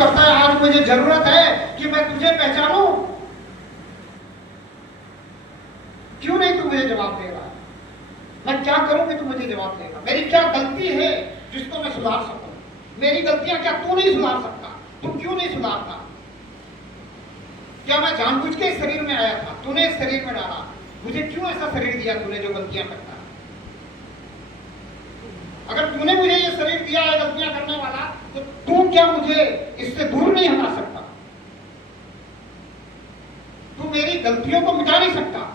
करता है आज मुझे जरूरत है कि मैं तुझे पहचानूं। क्यों नहीं तू मुझे जवाब दे रहा? मैं क्या करूं कि तू मुझे जवाब देगा? मेरी क्या गलती है जिसको मैं सुधार सकूं? मेरी गलतियां क्या तू नहीं सुधार सकता? तू क्यों नहीं सुधारता? क्या मैं जानबूझ के इस शरीर में आया था? तूने इस शरीर में डाला, मुझे क्यों ऐसा शरीर दिया तूने जो गलतियां करता? अगर तूने मुझे ये शरीर दिया है गलतियां करने वाला, तो तू क्या मुझे इससे दूर नहीं हटा सकता? तू मेरी गलतियों को मिटा नहीं सकता?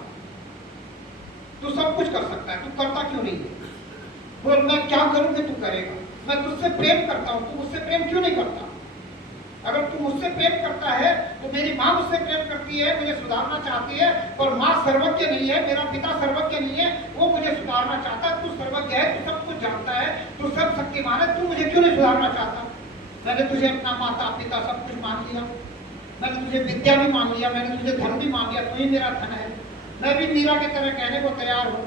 तू सब कुछ कर सकता है, तू करता क्यों नहीं है? बोल, मैं क्या करूं कि तू करेगा? मैं तुझसे प्रेम करता हूं, तू मुझसे प्रेम क्यों नहीं करता? अगर तू मुझसे प्रेम करता है तो मेरी माँ मुझसे प्रेम करती है, मुझे सुधारना चाहती है, और माँ सर्वज्ञ नहीं है, मेरा पिता सर्वज्ञ नहीं है, वो मुझे सुधारना चाहता है। तू सर्वज्ञ है, तू सब कुछ जानता है, तू सब शक्तिमान है, तू मुझे क्यों नहीं सुधारना चाहता? मैंने तुझे अपना माता पिता सब कुछ मान लिया, मैंने तुझे विद्या भी मान लिया, मैंने तुझे धन भी मान लिया, तू ही मेरा धन है। मैं भी मीरा की तरह कहने को तैयार हूँ,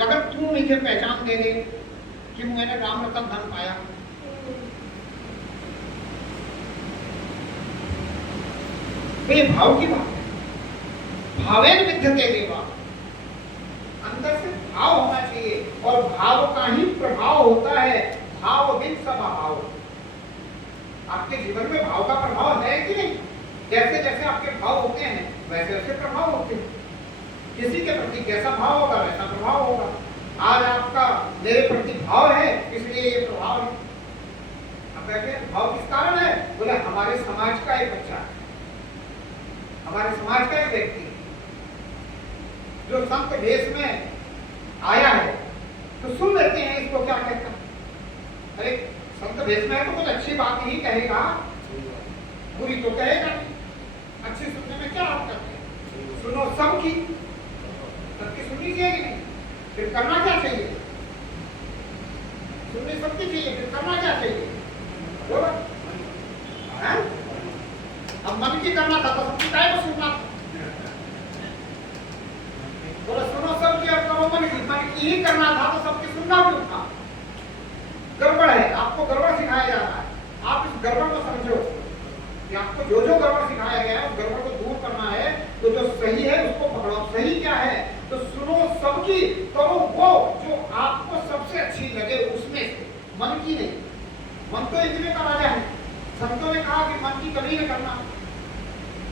अगर तू मुझे पहचान दे दे कि मैंने राम रतन धन पाया। ये भाव की बात है। भावेन विद्यते देवा, अंदर से भाव होना चाहिए, और भाव का ही प्रभाव होता है। भाव बिन सब भाव। आपके जीवन में भाव का प्रभाव है कि नहीं? जैसे जैसे आपके भाव होते हैं वैसे वैसे प्रभाव होते हैं। किसी के प्रति कैसा भाव होगा वैसा प्रभाव होगा। आज आपका मेरे प्रति भाव है, इसलिए ये प्रभाव है। अब कहते हैं भाव किस कारण है? बोले हमारे समाज का एक बच्चा है, हमारे समाज का एक व्यक्ति जो संत वेश में आया है, तो सुन लेते हैं इसको क्या कहता है। अरे संत वेश में है तो कुछ अच्छी बात ही कहेगा, बुरी तो कहेगा नहीं। अच्छी सुनने में क्या आप करते हैं? सुनो सबकी, सबकी सुननी चाहिए कि नहीं? फिर करना क्या चाहिए? सुननी सबकी चाहिए, फिर करना क्या चाहिए? बोलो। अब मन की करना था तो सबकी काय को सुनना था? बोलो सुनो सबकी और करो मन की। मन की ही करना था तो सबकी सुनना क्यों था? गड़बड़ है, आपको गड़बड़ सिखाया जा रहा है। आप इस गड़बड़ को समझो कि आपको जो जो गड़बड़ सिखाया गया है उस गड़बड़ को दूर करना है, तो जो सही है उसको पकड़ो। सही क्या है? तो सुनो सबकी, करो वो जो आपको सबसे अच्छी लगे उसमें से, मन की नहीं। मन तो इंद्रियों का राजा है। संतों ने कहा कि मन की कभी न करना,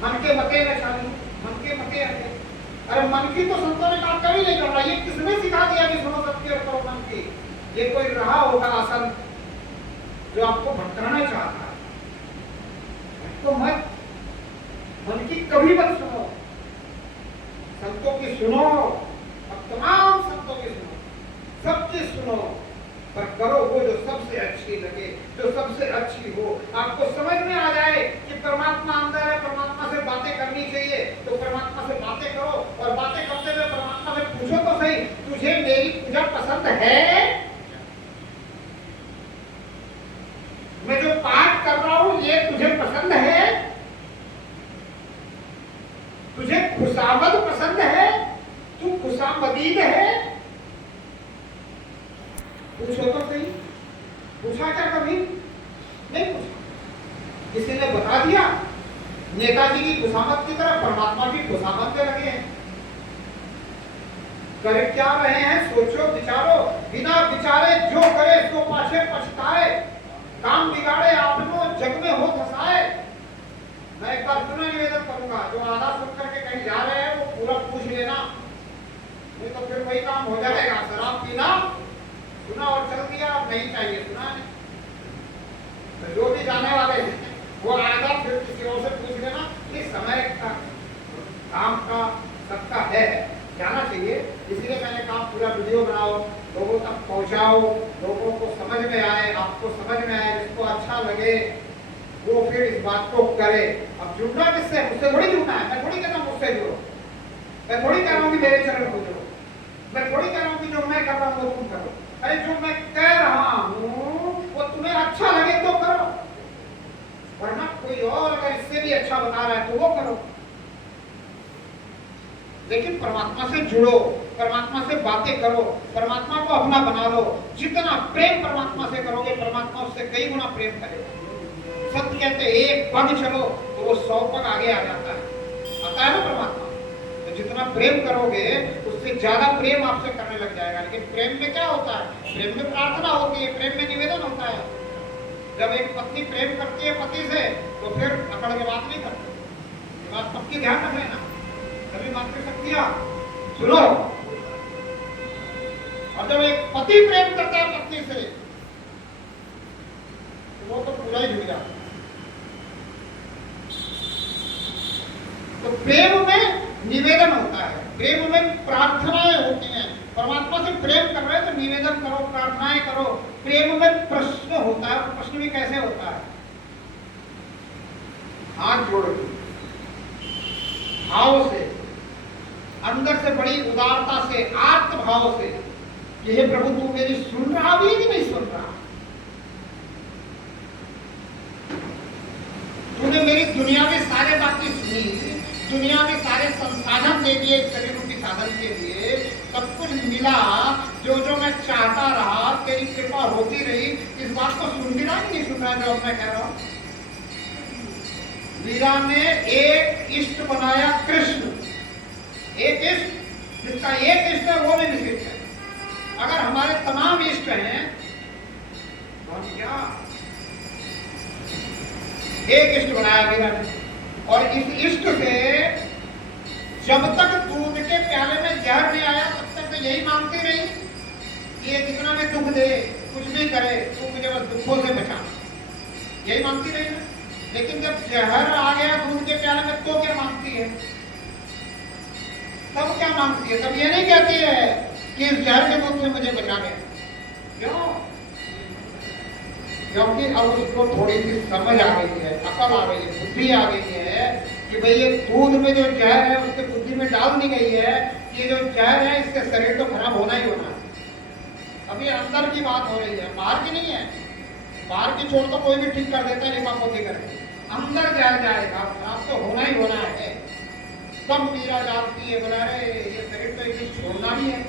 मन के मते न चाली, मन के मते हटे। अरे मन की तो संतों ने कहा कभी नहीं करना। ये किसने सिखा दिया कि सुनो सबकी और करो मन की? ये कोई रहा होगा आसन जो आपको भटकाना चाहता है। तो मत, मन की कभी मत सुनो, संतों की सुनो, अब तमाम संतों की सुनो, सबकी सुनो, पर करो वो जो सबसे अच्छी लगे, जो सबसे अच्छी हो। आपको समझ में आ जाए कि परमात्मा अंदर है, परमात्मा से बातें करनी चाहिए, तो परमात्मा से बातें करो, और बातें करते हुए परमात्मा से पूछो तो सही, तुझे मेरी पूजा पसंद है? मैं जो पाठ कर रहा हूं ये तुझे पसंद है? तुझे खुशामद पसंद है? तू खुशामदीद है? पूछो तो सही। पूछा क्या कभी? नहीं पूछा। किसी ने बता दिया? नेताजी की खुशामद की तरह परमात्मा की खुशामद में लगे हैं। कर क्या रहे हैं सोचो विचारो, बिना विचारे जो करे तो पाछे पछताए। काम बिगाड़े आपनो जग में हो फसाए। मैं एक बार पुनः निवेदन करूंगा, जो आधा सुन करके कहीं जा रहे हैं वो पूरा पूछ लेना, नहीं तो फिर वही काम हो जाएगा। शराब पीना सुना और चल दिया, अब नहीं चाहिए सुना नहीं। तो जो भी जाने वाले हैं वो आएगा, फिर किसी और से पूछ लेना। इस समय का काम का सबका है, जाना चाहिए। इसीलिए मैंने कहा पूरा वीडियो बनाओ, लोगों तक पहुंचाओ, लोगों को समझ में आए, आपको समझ में आए, जिसको अच्छा लगे वो फिर इस बात को करे। अब जुड़ना किससे? मुझसे थोड़ी जुड़ना है। मैं थोड़ी कहता हूँ मुझसे जुड़ो, मैं थोड़ी कह रहा हूँ कि मेरे चरण को जुड़ो, मैं थोड़ी कह रहा हूँ कि जो मैं कर रहा हूँ वो तुम करो। अरे जो मैं कह रहा हूँ वो तुम्हें अच्छा लगे तो करो, वरना कोई और अगर इससे भी अच्छा बता रहा है तो वो करो। लेकिन परमात्मा से जुड़ो, परमात्मा से बातें करो, परमात्मा को अपना बना लो। जितना प्रेम परमात्मा से करोगे, परमात्मा उससे कई गुना प्रेम करेगा। सत्य कहते हैं एक पग चलो तो वो 100 पग आगे आ जाता है, आता है ना परमात्मा। तो जितना प्रेम करोगे उससे ज्यादा प्रेम आपसे करने लग जाएगा। लेकिन प्रेम में क्या होता है? प्रेम में प्रार्थना होती है, प्रेम में निवेदन होता है। जब एक पत्नी प्रेम करती है पति से तो फिर अकड़ के बात नहीं करती। ये बात पक्की ध्यान रख लेना। सभी मातृशक्तियां सुनो। और जब एक पति प्रेम करता है पत्नी से तो वो तो पूरा ही जुड़ जाता है। तो प्रेम में निवेदन होता है, प्रेम में प्रार्थनाएं होती हैं। परमात्मा से प्रेम कर रहे हैं तो निवेदन करो, प्रार्थनाएं करो। प्रेम में प्रश्न होता है, प्रश्न भी कैसे होता है? हाथ जोड़ के भाव से, अंदर से बड़ी उदारता से, आत्म भाव से, ये प्रभु तू मेरी सुन रहा भी कि नहीं सुन रहा? तूने मेरी दुनिया में सारे बातें सुनी, दुनिया में सारे संसाधन दे दिए शरीर रूपी साधन के लिए, सब कुछ मिला, जो जो मैं चाहता रहा, तेरी कृपा होती रही। इस बात को सुन भी रहा कि नहीं सुन रहा जो मैं कह रहा हूं? मीरा ने एक इष्ट बनाया कृष्ण, एक इष्ट, जिसका एक इष्ट है वो भी निषिद्ध है। अगर हमारे तमाम इष्ट हैं तो हम क्या? एक इष्ट बनाया मीरा ने, और इस इष्ट से जब तक दूध के प्याले में जहर नहीं आया तब तक तो यही मांगती रही कि ये कितना में दुख दे, कुछ भी करे, तू मुझे बस दुखों से बचा, यही मांगती रही ना। लेकिन जब जहर आ गया दूध के प्याले में तो क्या मांगती है? तब क्या मांगती है? तब ये नहीं कहती है कि इस जहर के दूध से मुझे बचा दे। क्यों? क्योंकि अब उसको थोड़ी सी समझ आ गई है, अकल आ गई है, बुद्धि आ गई है कि भाई ये दूध में जो जहर है उसके बुद्धि में डाल दी गई है, ये जो जहर है इससे शरीर तो खराब होना ही होना है। अभी अंदर की बात हो रही है, बाहर की नहीं है। बाहर की छोड़ तो कोई भी ठीक कर देता है लिपापोती करके, अंदर जहर जाएगा, खराब तो होना ही होना है। तब मीरा जानती है, बोला रे ये शरीर तो एक दिन छोड़ना ही है।